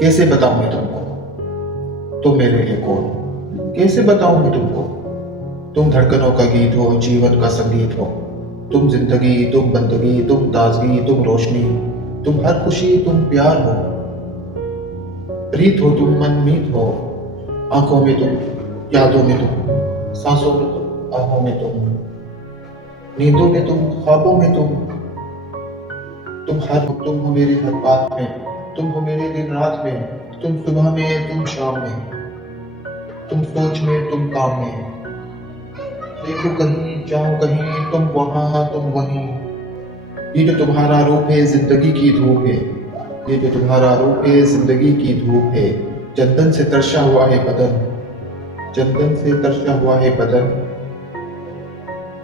कैसे बताऊं मैं तुमको तुम मेरे लिए कौन? कैसे बताऊं मैं तुमको? तुम धड़कनों का गीत हो, जीवन का संगीत हो। तुम जिंदगी, तुम बंदगी, तुम ताजगी, तुम रोशनी, तुम हर खुशी, तुम प्यार हो। प्रीत हो तुम, मनमीत हो। आंखों में तुम, यादों में तुम, सांसों में तुम, आहों में तुम, नींदों में तुम, ख्वाबों में तुम। तुम हो मेरे हर बात में, तुम हो मेरे दिन रात में, तुम सुबह में, तुम शाम में, तुम सोच में, तुम काम में। देखो कहीं, जाऊं कहीं, तुम वहां, तुम वहीं। ये जो तुम्हारा रूप है, जिंदगी की धूप है। ये जो तुम्हारा रूप है, जिंदगी की धूप है। चंदन से तरसा हुआ है बदन, चंदन से तरसा हुआ है बदन।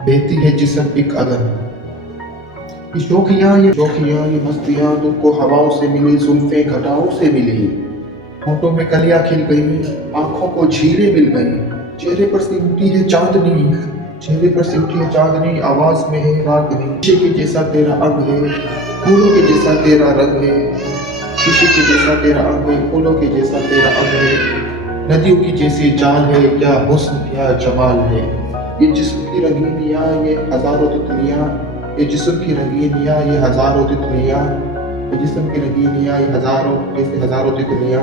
बहती है जिस्म एक अगन। ये मस्तियां तुमको हवाओं से मिली, जुल्फे घटाओं से मिली। होठों में कलियां खिल गई, आंखों को झीलें मिल गई। चेहरे पर सिमटी है चांदनी, चेहरे पर सिमटी है चांदनी, आवाज में है रागनी। शीशे के जैसा तेरा अंग है, फूलों के जैसा तेरा रंग है। शीशे के जैसा तेरा अंग है, फूलों के जैसा तेरा अंग है। नदियों की जैसी चाल है, क्या हुस्न क्या जमाल है। ये जिस्म की रंगीनियाँ, ये हजारों तितलियाँ। ये जिस्म की रंगीनियाँ, ये हजारों तितलियाँ। ये जिस्म की रंगीनियाँ, ये हजारों तितलियाँ।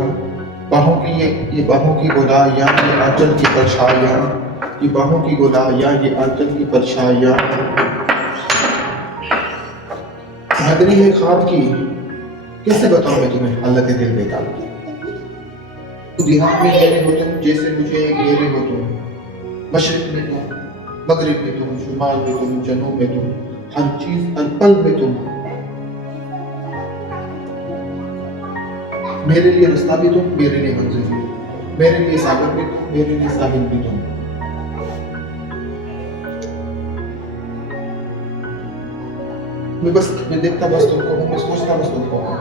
बाहों की ये बाहों की गोलाइयाँ, ये आंचल की परछाइयाँ। ये बाहों की गोलाइयाँ, ये आंचल की परछाइयाँ। नगरी है ख्वाब की, कैसे बताऊं मैं तुम्हें हालत दिल बेताब की। ध्यान में घेरे हो तुम, जैसे मुझे घेरे हो तुम। मशरिक में तुम, मगरिब में तुम, शुमाल में तुम, जनूब में तुम, हर चीज हर पल में तुम। मेरे लिए रास्ता भी तुम, मेरे लिए मंजिल भी तुम। मेरे लिए सागर भी तुम, मेरे लिए साहिल भी तुम। मैं देखता बस तुमको हूँ, मैं सोचता बस तुमको हूँ।